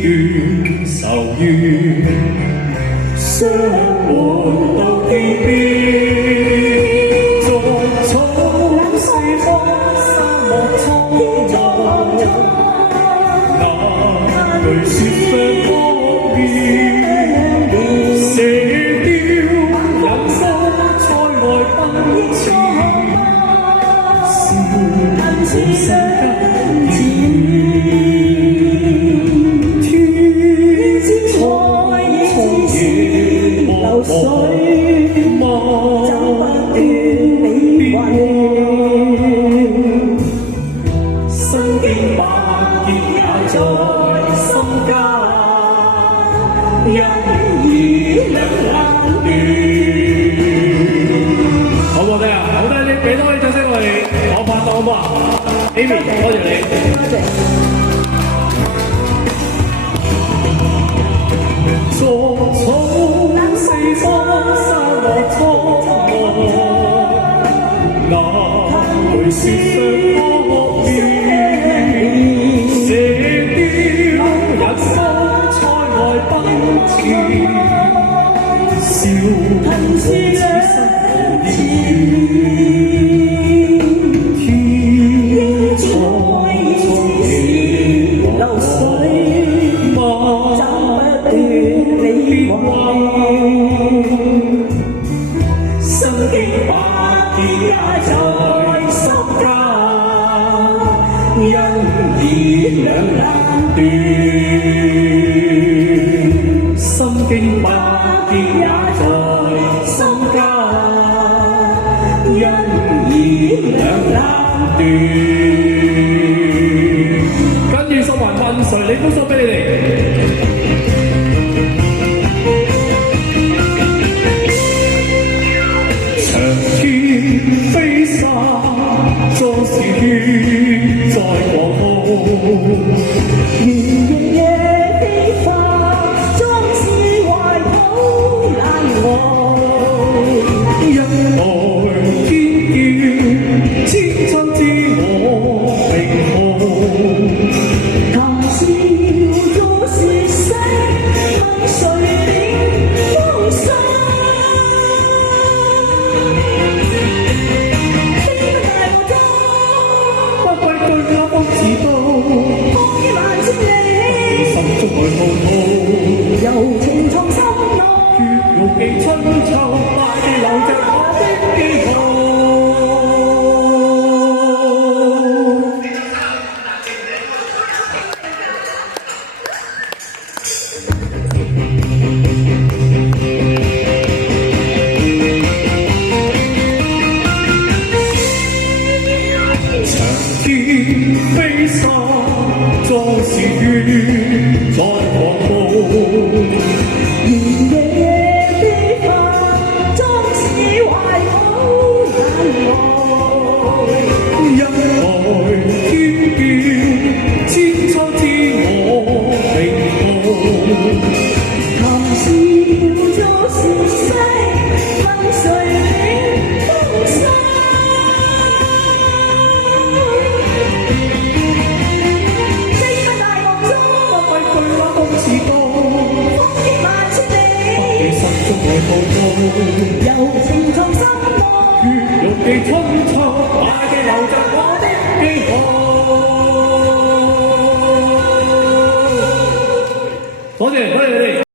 斷愁怨，相伴到天邊，在草四方沙漠蒼茫，那句説相方便，射雕引弓塞外奔馳，笑似世間天。流水走不斷你魂，身經百劫也在心間，因義兩難斷。好唔好聽啊？好聽，你俾多啲掌聲我哋，我拍檔好唔好啊 ？Amy， 多謝你，多謝。四方沙漠蒼茫，那句説相方便，射雕引弓塞外奔馳，笑看似兩次。身經百劫也在心間，因義兩難斷。身經百劫也在心間，因義兩難斷。跟住送還問誰，你都送俾你哋。飛沙縱是血在狂傲，圓形夜飛花縱是懷抱難忘，因愛天叫千秋知我名號，談笑縱是死問誰領風霜。柔情藏心內，血肉記春秋，大地流着我的記號。長天飛沙，縱是血在狂暴。圓形夜飛花，縱是懷抱難忘，因愛天叫千秋知我名號，談笑縱是死問誰領風霜。柔情藏心內，血肉記春秋。